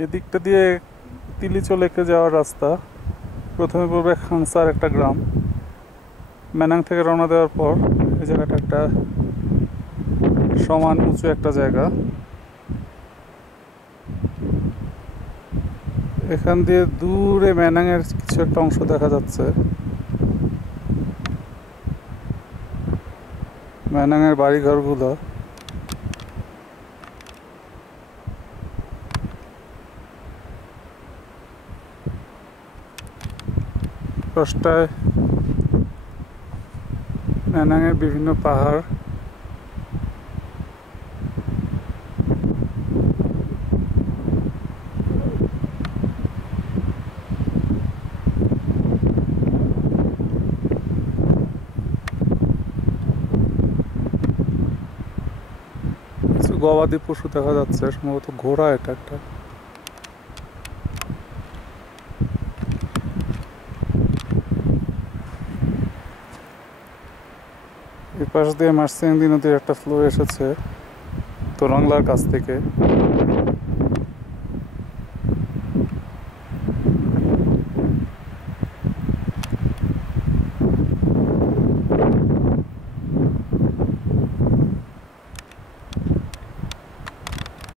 এদিকটা দিয়ে তিলিচো লেকে যাওয়ার রাস্তা। প্রথমে পড়বে খাংসার একটা গ্রাম। মেনাং থেকে রওনা দেওয়ার পর এই জায়গাটা একটা সমান উঁচু একটা জায়গা। এখান দিয়ে দূরে মেনাংয়ের কিছু একটা অংশ দেখা যাচ্ছে। মেনাংয়ের বাড়িঘরগুলো। পাশটায় মেনাংয়ের বিভিন্ন পাহাড়। কিছু গবাদি পশু দেখা যাচ্ছে, সম্ভবত ঘোড়া এটা একটা। এই পাশ দিয়ে মার্সিয়াংদি নদীর একটা ফ্লো এসেছে তোরংলার কাছ থেকে।